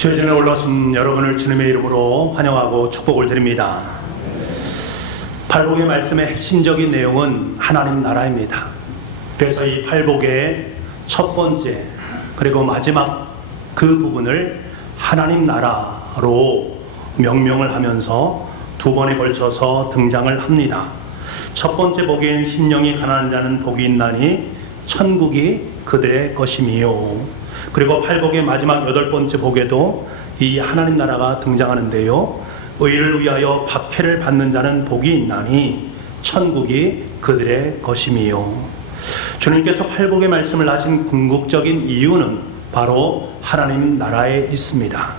주의전에 올라오신 여러분을 주님의 이름으로 환영하고 축복을 드립니다. 팔복의 말씀의 핵심적인 내용은 하나님 나라입니다. 그래서 이 팔복의 첫 번째 그리고 마지막 그 부분을 하나님 나라로 명명을 하면서 두 번에 걸쳐서 등장을 합니다. 첫 번째 복인 심령이 가난한 자는 복이 있나니 천국이 그들의 것임이요. 그리고 팔복의 마지막 여덟 번째 복에도 이 하나님 나라가 등장하는데요. 의를 위하여 박해를 받는 자는 복이 있나니 천국이 그들의 것임이요. 주님께서 팔복의 말씀을 하신 궁극적인 이유는 바로 하나님 나라에 있습니다.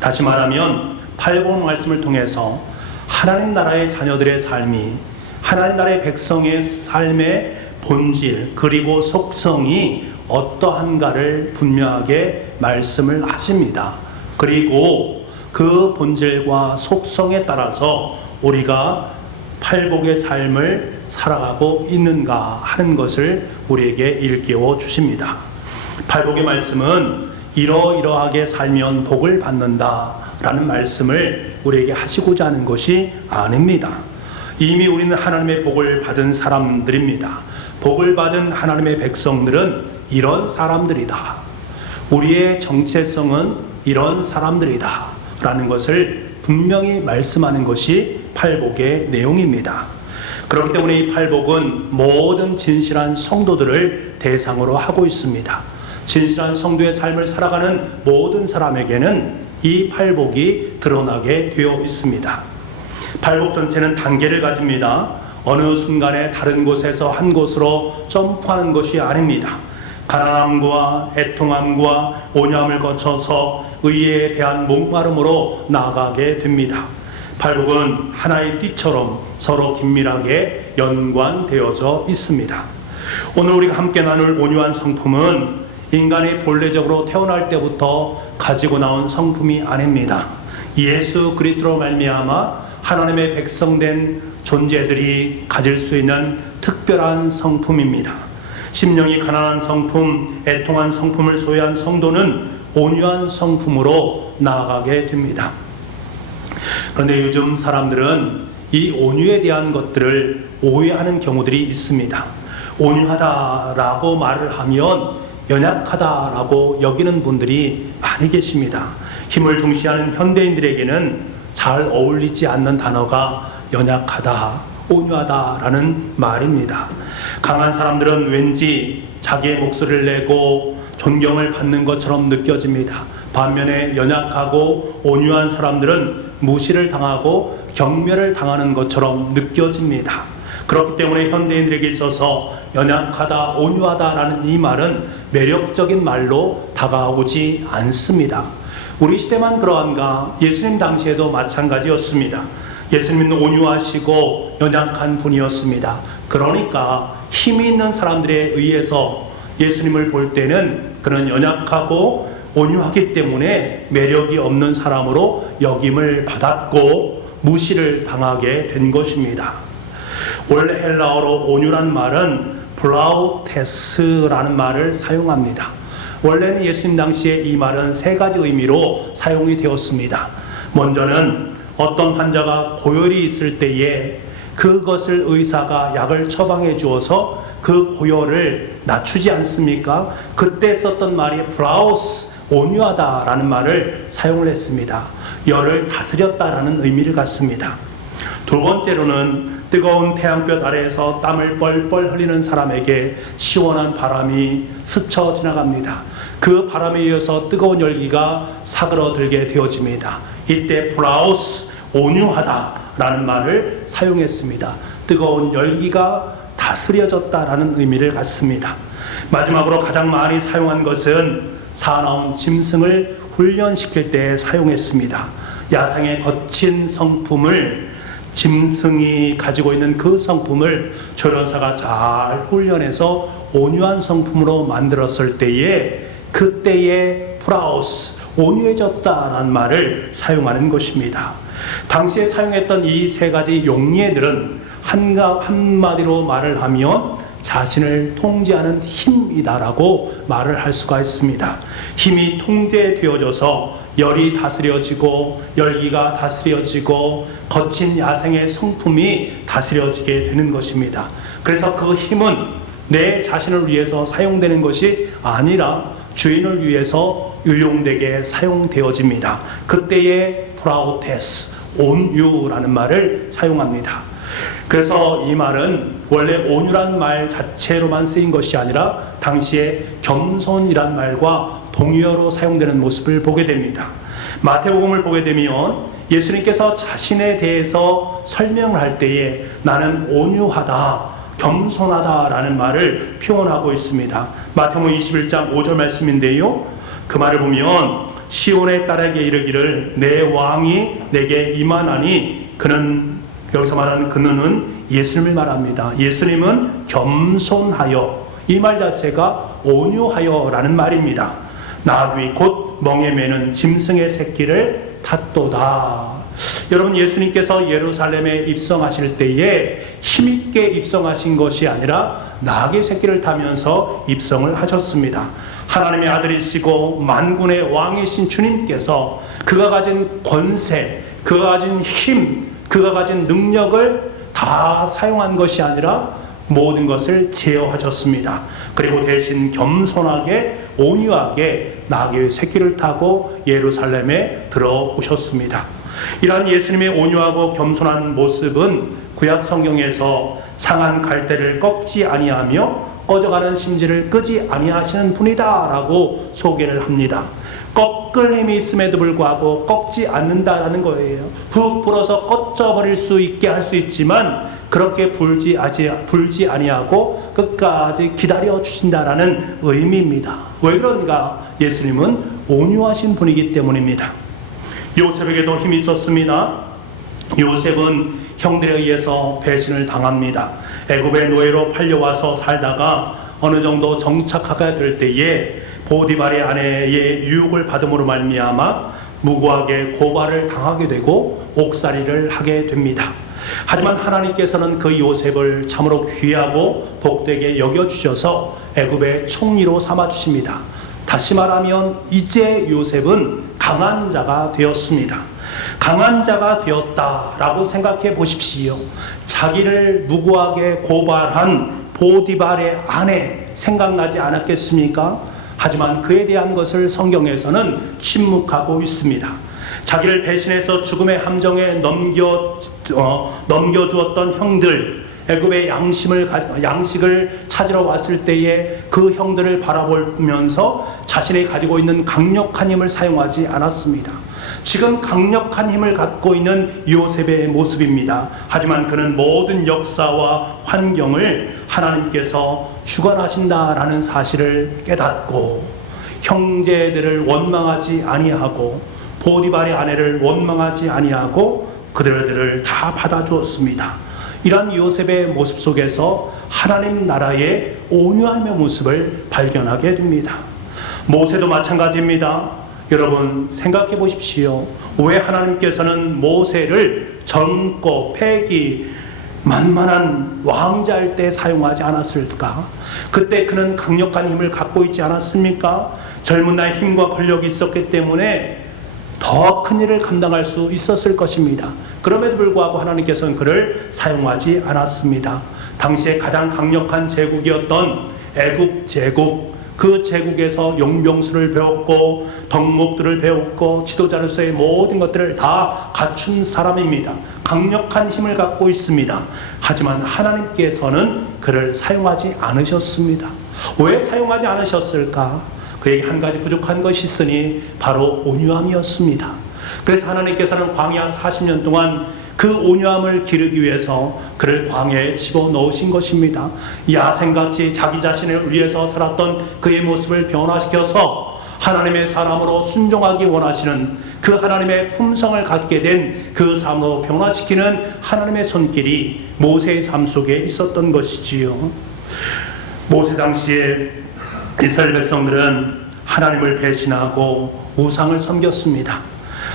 다시 말하면 팔복 말씀을 통해서 하나님 나라의 자녀들의 삶이, 하나님 나라의 백성의 삶의 본질 그리고 속성이 어떠한가를 분명하게 말씀을 하십니다. 그리고 그 본질과 속성에 따라서 우리가 팔복의 삶을 살아가고 있는가 하는 것을 우리에게 일깨워 주십니다. 팔복의 말씀은 이러이러하게 살면 복을 받는다 라는 말씀을 우리에게 하시고자 하는 것이 아닙니다. 이미 우리는 하나님의 복을 받은 사람들입니다. 복을 받은 하나님의 백성들은 이런 사람들이다. 우리의 정체성은 이런 사람들이다 라는 것을 분명히 말씀하는 것이 팔복의 내용입니다. 그렇기 때문에 이 팔복은 모든 진실한 성도들을 대상으로 하고 있습니다. 진실한 성도의 삶을 살아가는 모든 사람에게는 이 팔복이 드러나게 되어 있습니다. 팔복 전체는 단계를 가집니다. 어느 순간에 다른 곳에서 한 곳으로 점프하는 것이 아닙니다. 가난함과 애통함과 온유함을 거쳐서 의에 대한 목마름으로 나아가게 됩니다. 팔복은 하나의 띠처럼 서로 긴밀하게 연관되어져 있습니다. 오늘 우리가 함께 나눌 온유한 성품은 인간이 본래적으로 태어날 때부터 가지고 나온 성품이 아닙니다. 예수 그리스도로 말미암아 하나님의 백성된 존재들이 가질 수 있는 특별한 성품입니다. 심령이 가난한 성품, 애통한 성품을 소유한 성도는 온유한 성품으로 나아가게 됩니다. 그런데 요즘 사람들은 이 온유에 대한 것들을 오해하는 경우들이 있습니다. 온유하다라고 말을 하면 연약하다라고 여기는 분들이 많이 계십니다. 힘을 중시하는 현대인들에게는 잘 어울리지 않는 단어가 연약하다, 온유하다라는 말입니다. 강한 사람들은 왠지 자기의 목소리를 내고 존경을 받는 것처럼 느껴집니다. 반면에 연약하고 온유한 사람들은 무시를 당하고 경멸을 당하는 것처럼 느껴집니다. 그렇기 때문에 현대인들에게 있어서 연약하다, 온유하다라는 이 말은 매력적인 말로 다가오지 않습니다. 우리 시대만 그러한가? 예수님 당시에도 마찬가지였습니다. 예수님은 온유하시고 연약한 분이었습니다. 그러니까 힘이 있는 사람들에 의해서 예수님을 볼 때는 그는 연약하고 온유하기 때문에 매력이 없는 사람으로 여김을 받았고 무시를 당하게 된 것입니다. 원래 헬라어로 온유란 말은 플라우테스라는 말을 사용합니다. 원래는 예수님 당시에 이 말은 세 가지 의미로 사용이 되었습니다. 먼저는 어떤 환자가 고열이 있을 때에 그것을 의사가 약을 처방해 주어서 그 고열을 낮추지 않습니까? 그때 썼던 말이 플라우스, 온유하다라는 말을 사용을 했습니다. 열을 다스렸다라는 의미를 갖습니다. 두 번째로는 뜨거운 태양볕 아래에서 땀을 뻘뻘 흘리는 사람에게 시원한 바람이 스쳐 지나갑니다. 그 바람에 의해서 뜨거운 열기가 사그러들게 되어집니다. 이때 플라우스, 온유하다라는 말을 사용했습니다. 뜨거운 열기가 다스려졌다라는 의미를 갖습니다. 마지막으로 가장 많이 사용한 것은 사나운 짐승을 훈련시킬 때 사용했습니다. 야생의 거친 성품을 짐승이 가지고 있는 그 성품을 조련사가 잘 훈련해서 온유한 성품으로 만들었을 때에 그때의 프라우스, 온유해졌다라는 말을 사용하는 것입니다. 당시에 사용했던 이 세 가지 용례들은 한마디로 말을 하면 자신을 통제하는 힘이다라고 말을 할 수가 있습니다. 힘이 통제되어져서 열이 다스려지고 열기가 다스려지고 거친 야생의 성품이 다스려지게 되는 것입니다. 그래서 그 힘은 내 자신을 위해서 사용되는 것이 아니라 주인을 위해서 유용되게 사용되어집니다. 그때의 프라우테스, 온유라는 말을 사용합니다. 그래서 이 말은 원래 온유란 말 자체로만 쓰인 것이 아니라 당시에 겸손이란 말과 동의어로 사용되는 모습을 보게 됩니다. 마태복음을 보게 되면 예수님께서 자신에 대해서 설명을 할 때에 나는 온유하다, 겸손하다라는 말을 표현하고 있습니다. 마태복음 21장 5절 말씀인데요. 그 말을 보면 시온의 딸에게 이르기를 내 왕이 내게 임하나니 그는, 여기서 말하는 그는 예수님을 말합니다. 예수님은 겸손하여, 이 말 자체가 온유하여 라는 말입니다. 나귀 곧 멍에 매는 짐승의 새끼를 탔도다. 여러분, 예수님께서 예루살렘에 입성하실 때에 힘있게 입성하신 것이 아니라 나귀 새끼를 타면서 입성을 하셨습니다. 하나님의 아들이시고 만군의 왕이신 주님께서 그가 가진 권세, 그가 가진 힘, 그가 가진 능력을 다 사용한 것이 아니라 모든 것을 제어하셨습니다. 그리고 대신 겸손하게 온유하게 나귀의 새끼를 타고 예루살렘에 들어오셨습니다. 이러한 예수님의 온유하고 겸손한 모습은 구약 성경에서 상한 갈대를 꺾지 아니하며 꺼져가는 심지를 끄지 아니하시는 분이다 라고 소개를 합니다. 꺾을 힘이 있음에도 불구하고 꺾지 않는다라는 거예요. 훅 불어서 꺼져버릴 수 있게 할 수 있지만 그렇게 불지 아니하고 끝까지 기다려 주신다라는 의미입니다. 왜 그런가? 예수님은 온유하신 분이기 때문입니다. 요셉에게도 힘이 있었습니다. 요셉은 형들에 의해서 배신을 당합니다. 애굽의 노예로 팔려와서 살다가 어느 정도 정착하게 될 때에 보디발의 아내의 유혹을 받음으로 말미암아 무고하게 고발을 당하게 되고 옥살이를 하게 됩니다. 하지만 하나님께서는 그 요셉을 참으로 귀하고 복되게 여겨주셔서 애굽의 총리로 삼아주십니다. 다시 말하면 이제 요셉은 강한 자가 되었습니다. 강한 자가 되었다라고 생각해 보십시오. 자기를 무고하게 고발한 보디발의 아내 생각나지 않았겠습니까? 하지만 그에 대한 것을 성경에서는 침묵하고 있습니다. 자기를 배신해서 죽음의 함정에 넘겨주었던 형들, 애굽의 양식을 찾으러 왔을 때에 그 형들을 바라보면서 자신이 가지고 있는 강력한 힘을 사용하지 않았습니다. 지금 강력한 힘을 갖고 있는 요셉의 모습입니다. 하지만 그는 모든 역사와 환경을 하나님께서 주관하신다라는 사실을 깨닫고 형제들을 원망하지 아니하고 보디발의 아내를 원망하지 아니하고 그들을 다 받아주었습니다. 이런 요셉의 모습 속에서 하나님 나라의 온유함의 모습을 발견하게 됩니다. 모세도 마찬가지입니다. 여러분 생각해 보십시오. 왜 하나님께서는 모세를 젊고 패기 만만한 왕자일 때 사용하지 않았을까? 그때 그는 강력한 힘을 갖고 있지 않았습니까? 젊은 나이 힘과 권력이 있었기 때문에 더 큰 일을 감당할 수 있었을 것입니다. 그럼에도 불구하고 하나님께서는 그를 사용하지 않았습니다. 당시에 가장 강력한 제국이었던 애국 제국, 그 제국에서 용병술을 배웠고 덕목들을 배웠고 지도자로서의 모든 것들을 다 갖춘 사람입니다. 강력한 힘을 갖고 있습니다. 하지만 하나님께서는 그를 사용하지 않으셨습니다. 왜 사용하지 않으셨을까? 그에게 한 가지 부족한 것이 있으니 바로 온유함이었습니다. 그래서 하나님께서는 광야 40년 동안 그 온유함을 기르기 위해서 그를 광야에 집어넣으신 것입니다. 야생같이 자기 자신을 위해서 살았던 그의 모습을 변화시켜서 하나님의 사람으로 순종하기 원하시는 그 하나님의 품성을 갖게 된 그 삶으로 변화시키는 하나님의 손길이 모세의 삶 속에 있었던 것이지요. 모세 당시에 이스라엘 백성들은 하나님을 배신하고 우상을 섬겼습니다.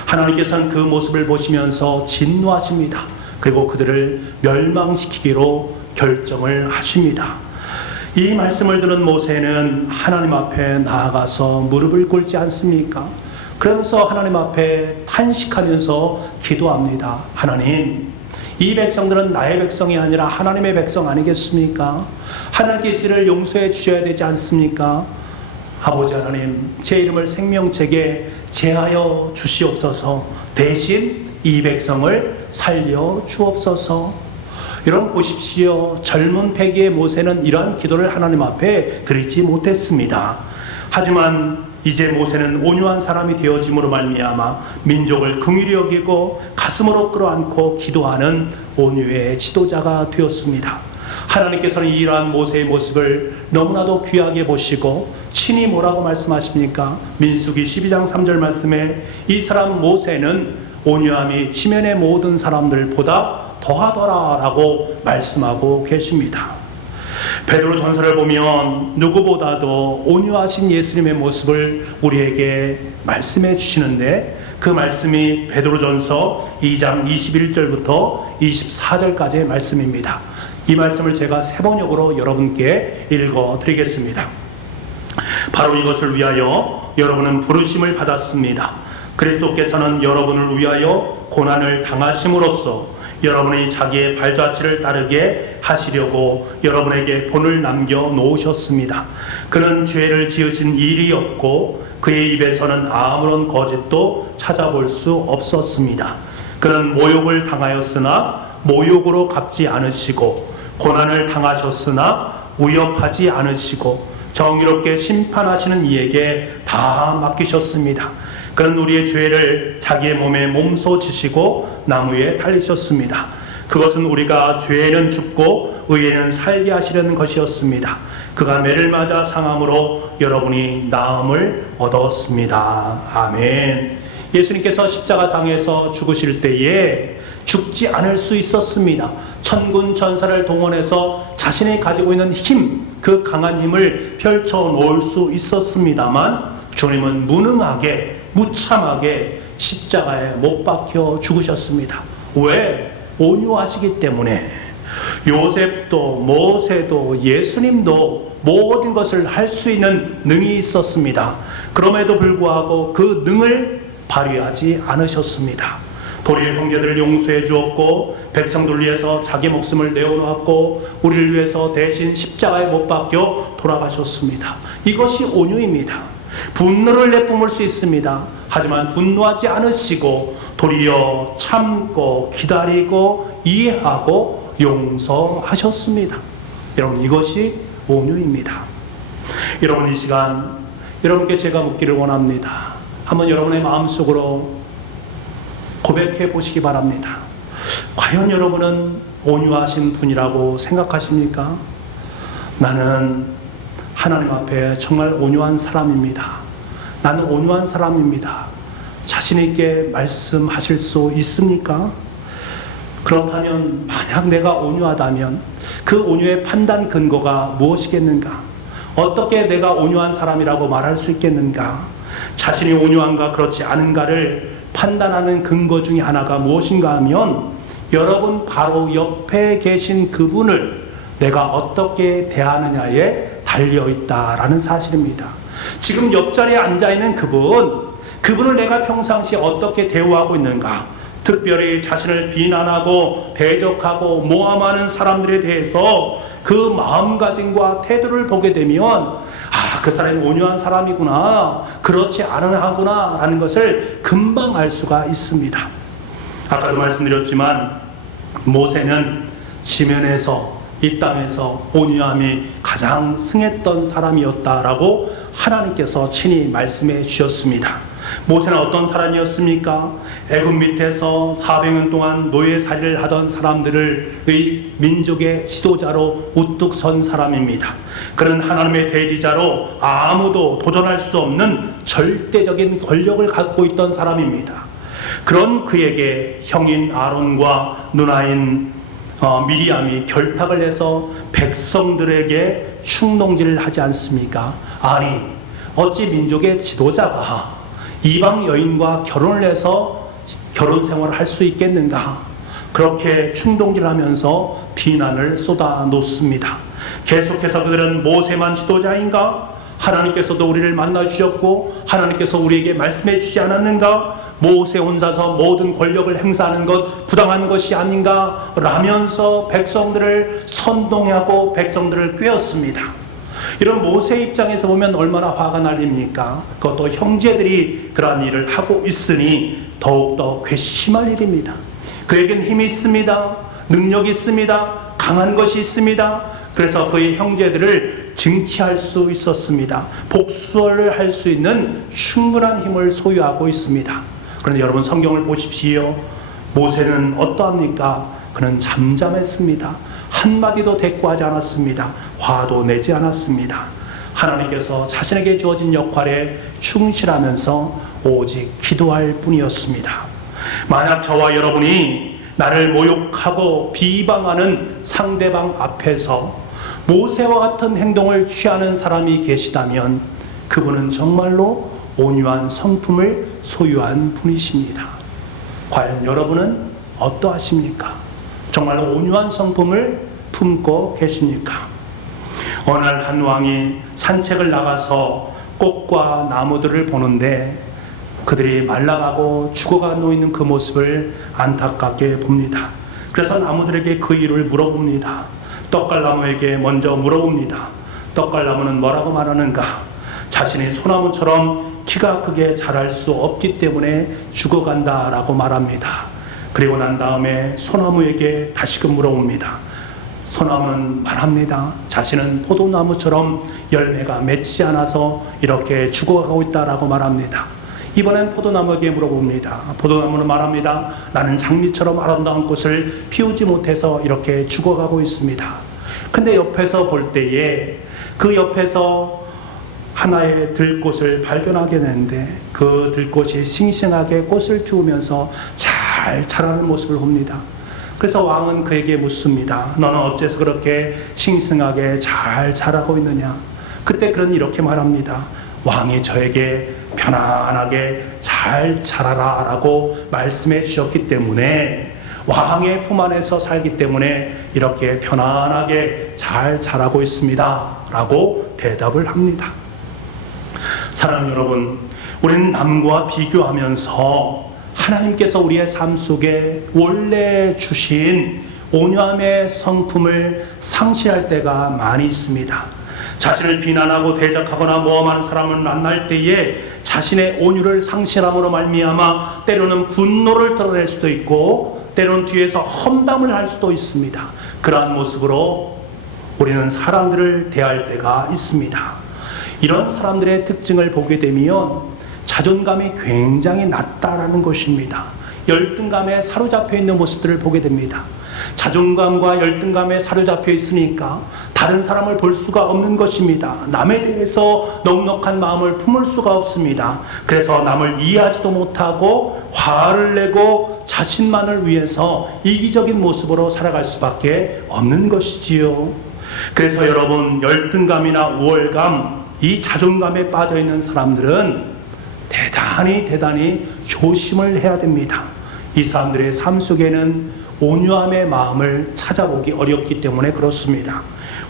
하나님께서는 그 모습을 보시면서 진노하십니다. 그리고 그들을 멸망시키기로 결정을 하십니다. 이 말씀을 들은 모세는 하나님 앞에 나아가서 무릎을 꿇지 않습니까? 그러면서 하나님 앞에 탄식하면서 기도합니다. 하나님, 이 백성들은 나의 백성이 아니라 하나님의 백성 아니겠습니까? 하나님께서 이를 용서해 주셔야 되지 않습니까? 아버지 하나님, 제 이름을 생명책에 제하여 주시옵소서. 대신 이 백성을 살려 주옵소서. 여러분 보십시오. 젊은 패기의 모세는 이러한 기도를 하나님 앞에 드리지 못했습니다. 하지만 이제 모세는 온유한 사람이 되어짐으로 말미암아 민족을 긍휼히 여기고 가슴으로 끌어안고 기도하는 온유의 지도자가 되었습니다. 하나님께서는 이러한 모세의 모습을 너무나도 귀하게 보시고 친히 뭐라고 말씀하십니까? 민수기 12장 3절 말씀에 이 사람 모세는 온유함이 지면의 모든 사람들보다 더하더라 라고 말씀하고 계십니다. 베드로 전서를 보면 누구보다도 온유하신 예수님의 모습을 우리에게 말씀해 주시는데, 그 말씀이 베드로전서 2장 21절부터 24절까지의 말씀입니다. 이 말씀을 제가 세 번역으로 여러분께 읽어 드리겠습니다. 바로 이것을 위하여 여러분은 부르심을 받았습니다. 그리스도께서는 여러분을 위하여 고난을 당하심으로써 여러분이 자기의 발자취를 따르게 하시려고 여러분에게 본을 남겨 놓으셨습니다. 그는 죄를 지으신 일이 없고 그의 입에서는 아무런 거짓도 찾아볼 수 없었습니다. 그는 모욕을 당하였으나 모욕으로 갚지 않으시고 고난을 당하셨으나 위협하지 않으시고 정의롭게 심판하시는 이에게 다 맡기셨습니다. 그는 우리의 죄를 자기의 몸에 몸소 지시고 나무에 달리셨습니다. 그것은 우리가 죄에는 죽고 의에는 살게 하시려는 것이었습니다. 그가 매를 맞아 상함으로 여러분이 나음을 얻었습니다. 아멘. 예수님께서 십자가상에서 죽으실 때에 죽지 않을 수 있었습니다. 천군 천사를 동원해서 자신이 가지고 있는 힘, 그 강한 힘을 펼쳐 놓을 수 있었습니다만 주님은 무능하게 무참하게 십자가에 못 박혀 죽으셨습니다. 왜? 온유하시기 때문에. 요셉도 모세도 예수님도 모든 것을 할 수 있는 능이 있었습니다. 그럼에도 불구하고 그 능을 발휘하지 않으셨습니다. 도리어 형제들을 용서해 주었고 백성들을 위해서 자기 목숨을 내어놓았고 우리를 위해서 대신 십자가에 못 박혀 돌아가셨습니다. 이것이 온유입니다. 분노를 내뿜을 수 있습니다. 하지만 분노하지 않으시고 도리어 참고 기다리고 이해하고 용서하셨습니다. 여러분, 이것이 온유입니다. 여러분, 이 시간 여러분께 제가 묻기를 원합니다. 한번 여러분의 마음속으로 고백해 보시기 바랍니다. 과연 여러분은 온유하신 분이라고 생각하십니까? 나는 하나님 앞에 정말 온유한 사람입니다. 나는 온유한 사람입니다. 자신 있게 말씀하실 수 있습니까? 그렇다면 만약 내가 온유하다면 그 온유의 판단 근거가 무엇이겠는가? 어떻게 내가 온유한 사람이라고 말할 수 있겠는가? 자신이 온유한가 그렇지 않은가를 판단하는 근거 중에 하나가 무엇인가 하면 여러분 바로 옆에 계신 그분을 내가 어떻게 대하느냐에 달려있다라는 사실입니다. 지금 옆자리에 앉아있는 그분을 내가 평상시에 어떻게 대우하고 있는가? 특별히 자신을 비난하고 대적하고 모함하는 사람들에 대해서 그 마음가짐과 태도를 보게 되면 그 사람이 온유한 사람이구나, 그렇지 않은 하구나 라는 것을 금방 알 수가 있습니다. 아까도 말씀드렸지만 모세는 지면에서 이 땅에서 온유함이 가장 승했던 사람이었다라고 하나님께서 친히 말씀해 주셨습니다. 모세는 어떤 사람이었습니까? 애굽 밑에서 400년 동안 노예살이를 하던 사람들의 민족의 지도자로 우뚝 선 사람입니다. 그는 하나님의 대리자로 아무도 도전할 수 없는 절대적인 권력을 갖고 있던 사람입니다. 그런 그에게 형인 아론과 누나인 미리암이 결탁을 해서 백성들에게 충동질을 하지 않습니까? 아니, 어찌 민족의 지도자가 이방 여인과 결혼을 해서 결혼 생활을 할 수 있겠는가? 그렇게 충동질하면서 비난을 쏟아 놓습니다. 계속해서 그들은 모세만 지도자인가? 하나님께서도 우리를 만나주셨고 하나님께서 우리에게 말씀해 주지 않았는가? 모세 혼자서 모든 권력을 행사하는 것 부당한 것이 아닌가? 라면서 백성들을 선동하고 백성들을 꾀었습니다. 이런 모세 입장에서 보면 얼마나 화가 날립니까? 그것도 형제들이 그러한 일을 하고 있으니 더욱더 괘씸할 일입니다. 그에겐 힘이 있습니다. 능력이 있습니다. 강한 것이 있습니다. 그래서 그의 형제들을 증치할 수 있었습니다. 복수를 할 수 있는 충분한 힘을 소유하고 있습니다. 그런데 여러분 성경을 보십시오. 모세는 어떠합니까? 그는 잠잠했습니다. 한마디도 대꾸하지 않았습니다. 화도 내지 않았습니다. 하나님께서 자신에게 주어진 역할에 충실하면서 오직 기도할 뿐이었습니다. 만약 저와 여러분이 나를 모욕하고 비방하는 상대방 앞에서 모세와 같은 행동을 취하는 사람이 계시다면 그분은 정말로 온유한 성품을 소유한 분이십니다. 과연 여러분은 어떠하십니까? 정말 온유한 성품을 품고 계십니까? 어느 날 한 왕이 산책을 나가서 꽃과 나무들을 보는데 그들이 말라가고 죽어가 놓이는 그 모습을 안타깝게 봅니다. 그래서 나무들에게 그 이유를 물어봅니다. 떡갈나무에게 먼저 물어봅니다. 떡갈나무는 뭐라고 말하는가? 자신이 소나무처럼 키가 크게 자랄 수 없기 때문에 죽어간다 라고 말합니다. 그리고 난 다음에 소나무에게 다시금 물어봅니다. 소나무는 말합니다. 자신은 포도나무처럼 열매가 맺지 않아서 이렇게 죽어가고 있다라고 말합니다. 이번엔 포도나무에게 물어봅니다. 포도나무는 말합니다. 나는 장미처럼 아름다운 꽃을 피우지 못해서 이렇게 죽어가고 있습니다. 근데 옆에서 볼 때에 그 옆에서 하나의 들꽃을 발견하게 되는데 그 들꽃이 싱싱하게 꽃을 피우면서 잘 자라는 모습을 봅니다. 그래서 왕은 그에게 묻습니다. 너는 어째서 그렇게 싱싱하게 잘 자라고 있느냐? 그때 그는 이렇게 말합니다. 왕이 저에게 편안하게 잘 자라라 라고 말씀해 주셨기 때문에 왕의 품 안에서 살기 때문에 이렇게 편안하게 잘 자라고 있습니다 라고 대답을 합니다. 사랑하는 여러분, 우리는 남과 비교하면서 하나님께서 우리의 삶 속에 원래 주신 온유함의 성품을 상실할 때가 많이 있습니다. 자신을 비난하고 대적하거나 모함하는 사람을 만날 때에 자신의 온유를 상실함으로 말미암아 때로는 분노를 드러낼 수도 있고 때로는 뒤에서 험담을 할 수도 있습니다. 그러한 모습으로 우리는 사람들을 대할 때가 있습니다. 이런 사람들의 특징을 보게 되면 자존감이 굉장히 낮다라는 것입니다. 열등감에 사로잡혀 있는 모습들을 보게 됩니다. 자존감과 열등감에 사로잡혀 있으니까 다른 사람을 볼 수가 없는 것입니다. 남에 대해서 넉넉한 마음을 품을 수가 없습니다. 그래서 남을 이해하지도 못하고 화를 내고 자신만을 위해서 이기적인 모습으로 살아갈 수밖에 없는 것이지요. 그래서 여러분, 열등감이나 우월감, 이 자존감에 빠져있는 사람들은 대단히 조심을 해야 됩니다. 이 사람들의 삶 속에는 온유함의 마음을 찾아보기 어렵기 때문에 그렇습니다.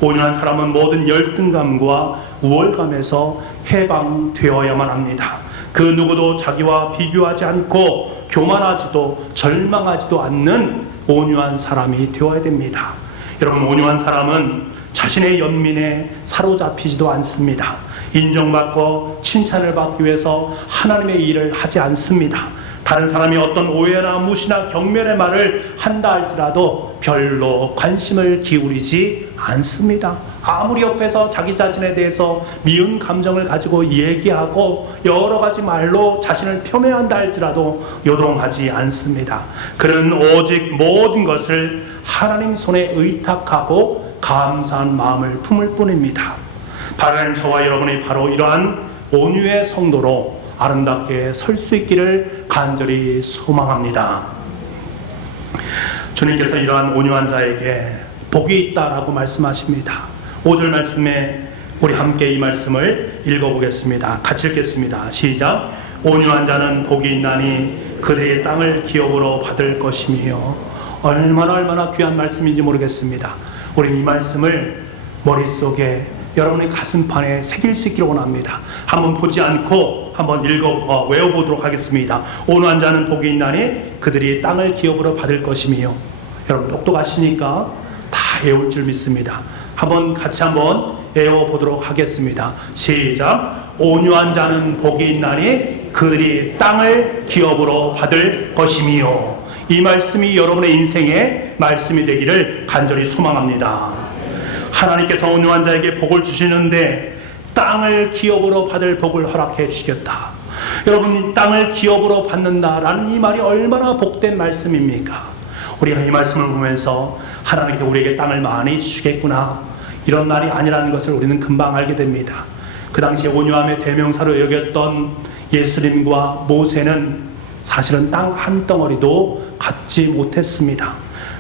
온유한 사람은 모든 열등감과 우월감에서 해방되어야만 합니다. 그 누구도 자기와 비교하지 않고 교만하지도 절망하지도 않는 온유한 사람이 되어야 됩니다. 여러분, 온유한 사람은 자신의 연민에 사로잡히지도 않습니다. 인정받고 칭찬을 받기 위해서 하나님의 일을 하지 않습니다. 다른 사람이 어떤 오해나 무시나 경멸의 말을 한다 할지라도 별로 관심을 기울이지 않습니다. 아무리 옆에서 자기 자신에 대해서 미운 감정을 가지고 얘기하고 여러 가지 말로 자신을 폄훼한다 할지라도 요동하지 않습니다. 그는 오직 모든 것을 하나님 손에 의탁하고 감사한 마음을 품을 뿐입니다. 바라는 저와 여러분이 바로 이러한 온유의 성도로 아름답게 설 수 있기를 간절히 소망합니다. 주님께서 이러한 온유한 자에게 복이 있다라고 말씀하십니다. 5절 말씀에 우리 함께 이 말씀을 읽어보겠습니다. 같이 읽겠습니다. 시작. 온유한 자는 복이 있나니 그들의 땅을 기업으로 받을 것이며. 얼마나 귀한 말씀인지 모르겠습니다. 우리는 이 말씀을 머릿속에 여러분의 가슴판에 새길 수 있기를 원합니다. 한번 보지 않고 한번 외워보도록 하겠습니다. 온유한 자는 복이 있나니 그들이 땅을 기업으로 받을 것이며. 여러분 똑똑하시니까 다 외울 줄 믿습니다. 같이 한번 외워보도록 하겠습니다. 시작. 온유한 자는 복이 있나니 그들이 땅을 기업으로 받을 것이며. 이 말씀이 여러분의 인생의 말씀이 되기를 간절히 소망합니다. 하나님께서 온유한 자에게 복을 주시는데 땅을 기업으로 받을 복을 허락해 주시겠다. 여러분, 땅을 기업으로 받는다라는 이 말이 얼마나 복된 말씀입니까? 우리가 이 말씀을 보면서 하나님께 우리에게 땅을 많이 주시겠구나, 이런 말이 아니라는 것을 우리는 금방 알게 됩니다. 그 당시에 온유함의 대명사로 여겼던 예수님과 모세는 사실은 땅 한 덩어리도 갖지 못했습니다.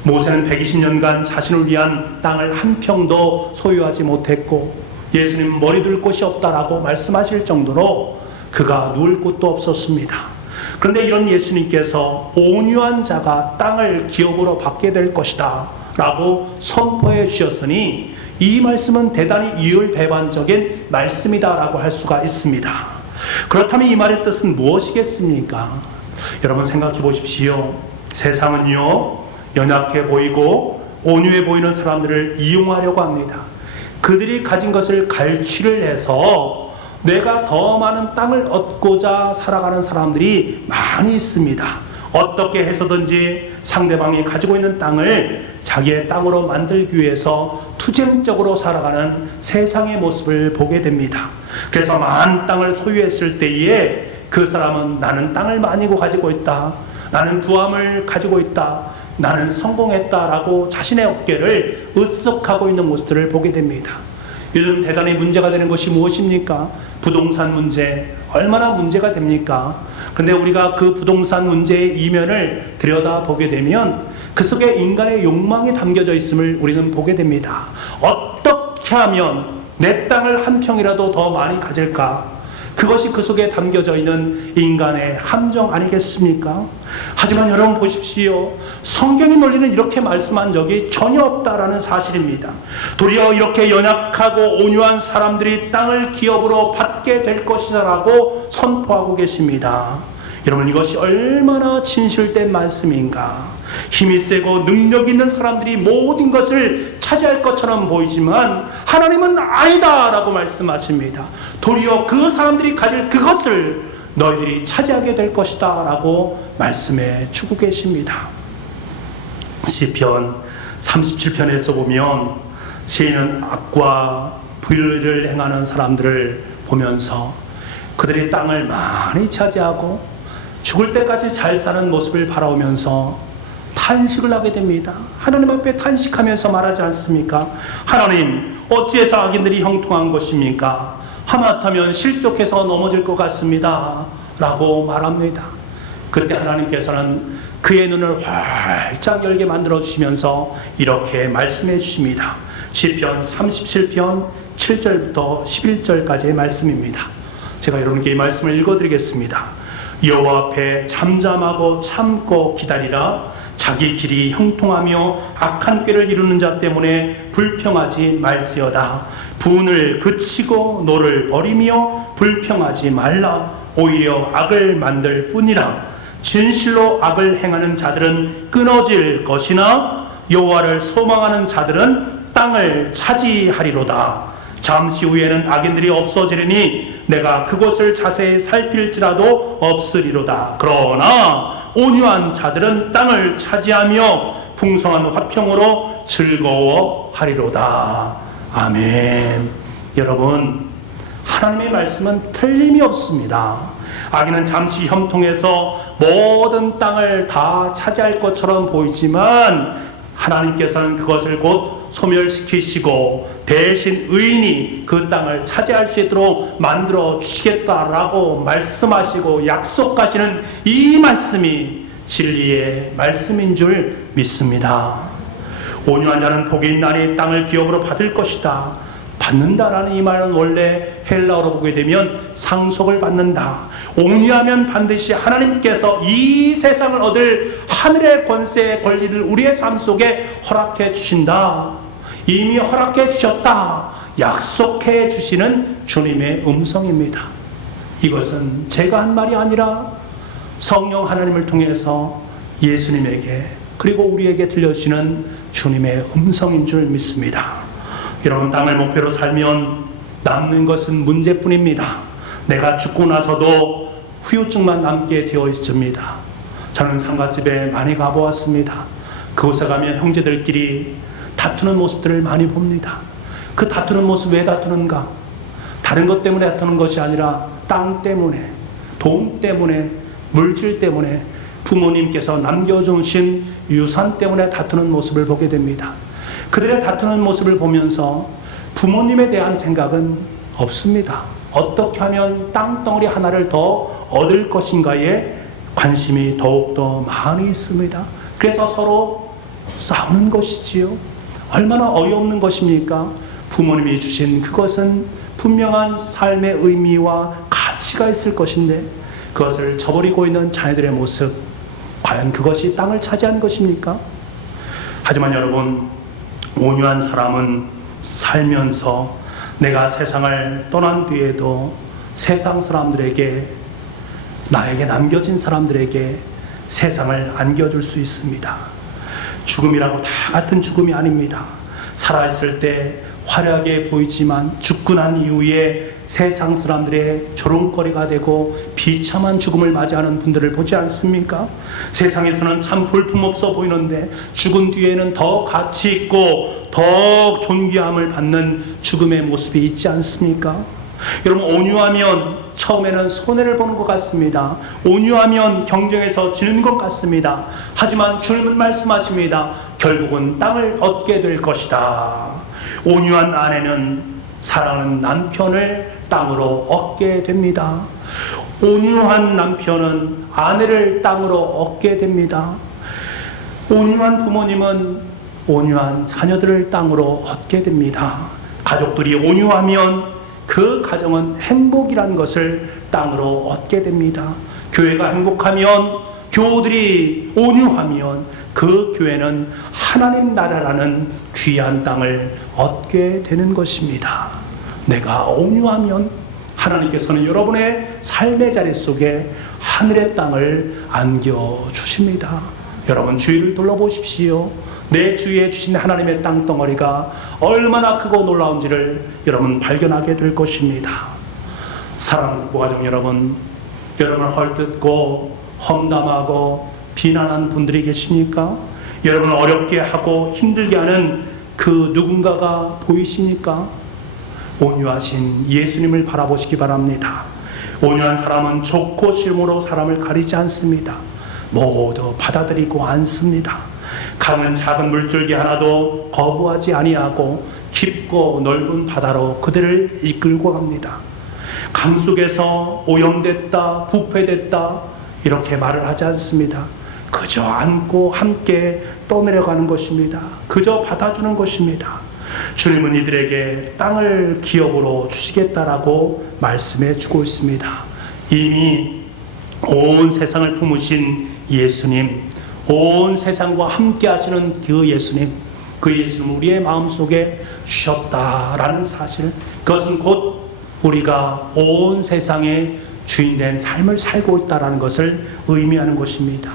모세는 120년간 자신을 위한 땅을 한 평도 소유하지 못했고, 예수님 머리 둘 곳이 없다라고 말씀하실 정도로 그가 누울 곳도 없었습니다. 그런데 이런 예수님께서 온유한 자가 땅을 기업으로 받게 될 것이다 라고 선포해 주셨으니, 이 말씀은 대단히 이율배반적인 말씀이다 라고 할 수가 있습니다. 그렇다면 이 말의 뜻은 무엇이겠습니까? 여러분 생각해 보십시오. 세상은요, 연약해 보이고 온유해 보이는 사람들을 이용하려고 합니다. 그들이 가진 것을 갈취를 해서 내가 더 많은 땅을 얻고자 살아가는 사람들이 많이 있습니다. 어떻게 해서든지 상대방이 가지고 있는 땅을 자기의 땅으로 만들기 위해서 투쟁적으로 살아가는 세상의 모습을 보게 됩니다. 그래서 많은 땅을 소유했을 때에 그 사람은 나는 땅을 많이 가지고 있다, 나는 부함을 가지고 있다, 나는 성공했다라고 자신의 어깨를 으쓱하고 있는 모습들을 보게 됩니다. 요즘 대단히 문제가 되는 것이 무엇입니까? 부동산 문제, 얼마나 문제가 됩니까? 근데 우리가 그 부동산 문제의 이면을 들여다보게 되면 그 속에 인간의 욕망이 담겨져 있음을 우리는 보게 됩니다. 어떻게 하면 내 땅을 한 평이라도 더 많이 가질까? 그것이 그 속에 담겨져 있는 인간의 함정 아니겠습니까? 하지만 여러분 보십시오. 성경의 논리는 이렇게 말씀한 적이 전혀 없다라는 사실입니다. 도리어 이렇게 연약하고 온유한 사람들이 땅을 기업으로 받게 될 것이다라고 선포하고 계십니다. 여러분, 이것이 얼마나 진실된 말씀인가? 힘이 세고 능력 있는 사람들이 모든 것을 차지할 것처럼 보이지만 하나님은 아니다라고 말씀하십니다. 도리어 그 사람들이 가질 그것을 너희들이 차지하게 될 것이다 라고 말씀해 주고 계십니다. 시편 37편에서 보면 시인은 악과 불의를 행하는 사람들을 보면서 그들이 땅을 많이 차지하고 죽을 때까지 잘 사는 모습을 바라보면서 탄식을 하게 됩니다. 하나님 앞에 탄식하면서 말하지 않습니까? 하나님, 어찌해서 악인들이 형통한 것입니까? 하마터면 실족해서 넘어질 것 같습니다 라고 말합니다. 그때 하나님께서는 그의 눈을 활짝 열게 만들어 주시면서 이렇게 말씀해 주십니다. 시편 37편 7절부터 11절까지의 말씀입니다. 제가 여러분께 이 말씀을 읽어드리겠습니다. 여호와 앞에 잠잠하고 참고 기다리라. 자기 길이 형통하며 악한 꾀를 이루는 자 때문에 불평하지 말지어다. 분을 그치고 노를 버리며 불평하지 말라. 오히려 악을 만들 뿐이라. 진실로 악을 행하는 자들은 끊어질 것이나 여호와를 소망하는 자들은 땅을 차지하리로다. 잠시 후에는 악인들이 없어지리니 내가 그곳을 자세히 살필지라도 없으리로다. 그러나 온유한 자들은 땅을 차지하며 풍성한 화평으로 즐거워하리로다. 아멘. 여러분, 하나님의 말씀은 틀림이 없습니다. 악인은 잠시 형통해서 모든 땅을 다 차지할 것처럼 보이지만 하나님께서는 그것을 곧 소멸시키시고 대신 의인이 그 땅을 차지할 수 있도록 만들어 주시겠다라고 말씀하시고 약속하시는 이 말씀이 진리의 말씀인 줄 믿습니다. 온유한 자는 복이 있나니 땅을 기업으로 받을 것이다. 받는다라는 이 말은 원래 헬라어로 보게 되면 상속을 받는다. 온유하면 반드시 하나님께서 이 세상을 얻을 하늘의 권세의 권리를 우리의 삶 속에 허락해 주신다. 이미 허락해 주셨다, 약속해 주시는 주님의 음성입니다. 이것은 제가 한 말이 아니라 성령 하나님을 통해서 예수님에게 그리고 우리에게 들려주시는 주님의 음성인 줄 믿습니다. 여러분, 땅을 목표로 살면 남는 것은 문제뿐입니다. 내가 죽고 나서도 후유증만 남게 되어 있습니다. 저는 상갓집에 많이 가보았습니다. 그곳에 가면 형제들끼리 다투는 모습들을 많이 봅니다. 그 다투는 모습 왜 다투는가? 다른 것 때문에 다투는 것이 아니라 땅 때문에, 돈 때문에, 물질 때문에, 부모님께서 남겨주신 유산 때문에 다투는 모습을 보게 됩니다. 그들의 다투는 모습을 보면서 부모님에 대한 생각은 없습니다. 어떻게 하면 땅덩어리 하나를 더 얻을 것인가에 관심이 더욱더 많이 있습니다. 그래서 서로 싸우는 것이지요. 얼마나 어이없는 것입니까? 부모님이 주신 그것은 분명한 삶의 의미와 가치가 있을 것인데 그것을 저버리고 있는 자녀들의 모습, 과연 그것이 땅을 차지한 것입니까? 하지만 여러분, 온유한 사람은 살면서 내가 세상을 떠난 뒤에도 세상 사람들에게, 나에게 남겨진 사람들에게 세상을 안겨줄 수 있습니다. 죽음이라고 다 같은 죽음이 아닙니다. 살아있을 때 화려하게 보이지만 죽고 난 이후에 세상 사람들의 조롱거리가 되고 비참한 죽음을 맞이하는 분들을 보지 않습니까? 세상에서는 참 볼품없어 보이는데 죽은 뒤에는 더 가치 있고 더 존귀함을 받는 죽음의 모습이 있지 않습니까? 여러분, 온유하면 처음에는 손해를 보는 것 같습니다. 온유하면 경쟁에서 지는 것 같습니다. 하지만 주님은 말씀하십니다. 결국은 땅을 얻게 될 것이다. 온유한 아내는 사랑하는 남편을 땅으로 얻게 됩니다. 온유한 남편은 아내를 땅으로 얻게 됩니다. 온유한 부모님은 온유한 자녀들을 땅으로 얻게 됩니다. 가족들이 온유하면 그 가정은 행복이라는 것을 땅으로 얻게 됩니다. 교회가 행복하면, 교우들이 온유하면 그 교회는 하나님 나라라는 귀한 땅을 얻게 되는 것입니다. 내가 온유하면 하나님께서는 여러분의 삶의 자리 속에 하늘의 땅을 안겨주십니다. 여러분, 주위를 둘러보십시오. 내 주위에 주신 하나님의 땅덩어리가 얼마나 크고 놀라운지를 여러분 발견하게 될 것입니다. 사랑하는 부부가정 여러분, 여러분 헐뜯고 험담하고 비난하는 분들이 계십니까? 여러분 어렵게 하고 힘들게 하는 그 누군가가 보이십니까? 온유하신 예수님을 바라보시기 바랍니다. 온유한 사람은 좋고 싫음으로 사람을 가리지 않습니다. 모두 받아들이고 앉습니다. 강은 작은 물줄기 하나도 거부하지 아니하고 깊고 넓은 바다로 그들을 이끌고 갑니다. 강 속에서 오염됐다, 부패됐다 이렇게 말을 하지 않습니다. 그저 안고 함께 떠내려가는 것입니다. 그저 받아주는 것입니다. 주님은 이들에게 땅을 기업으로 주시겠다라고 말씀해 주고 있습니다. 이미 온 세상을 품으신 예수님, 온 세상과 함께 하시는 그 예수님, 그 예수님 우리의 마음속에 주셨다라는 사실, 그것은 곧 우리가 온 세상의 주인된 삶을 살고 있다는 것을 의미하는 것입니다.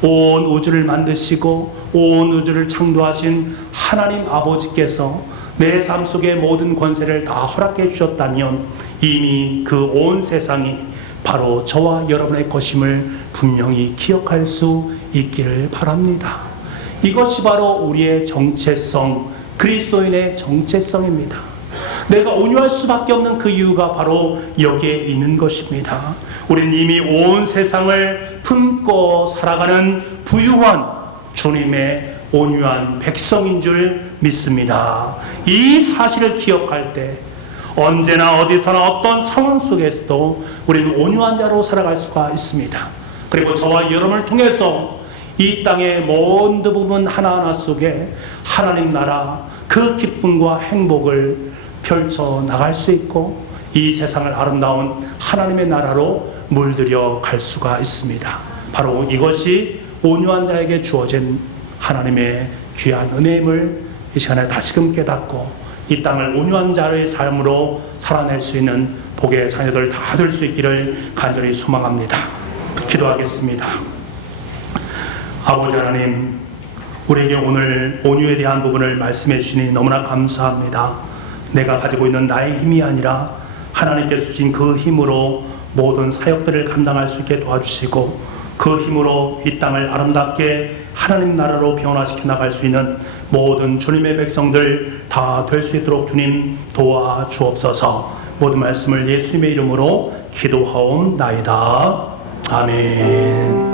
온 우주를 만드시고 온 우주를 창조하신 하나님 아버지께서 내 삶 속의 모든 권세를 다 허락해 주셨다면 이미 그 온 세상이 바로 저와 여러분의 것임을 분명히 기억할 수 있기를 바랍니다. 이것이 바로 우리의 정체성, 그리스도인의 정체성입니다. 내가 온유할 수밖에 없는 그 이유가 바로 여기에 있는 것입니다. 우리는 이미 온 세상을 품고 살아가는 부유한 주님의 온유한 백성인 줄 믿습니다. 이 사실을 기억할 때 언제나 어디서나 어떤 상황 속에서도 우리는 온유한 자로 살아갈 수가 있습니다. 그리고 저와 여러분을 통해서 이 땅의 모든 부분 하나하나 속에 하나님 나라 그 기쁨과 행복을 펼쳐 나갈 수 있고 이 세상을 아름다운 하나님의 나라로 물들여 갈 수가 있습니다. 바로 이것이 온유한 자에게 주어진 하나님의 귀한 은혜임을 이 시간에 다시금 깨닫고 이 땅을 온유한 자의 삶으로 살아낼 수 있는 복의 자녀들 다 될 수 있기를 간절히 소망합니다. 기도하겠습니다. 아버지 하나님, 우리에게 오늘 온유에 대한 부분을 말씀해 주시니 너무나 감사합니다. 내가 가지고 있는 나의 힘이 아니라 하나님께서 주신 그 힘으로 모든 사역들을 감당할 수 있게 도와주시고 그 힘으로 이 땅을 아름답게 하나님 나라로 변화시켜 나갈 수 있는 모든 주님의 백성들 다 될 수 있도록 주님 도와주옵소서. 모든 말씀을 예수님의 이름으로 기도하옵나이다. 아멘.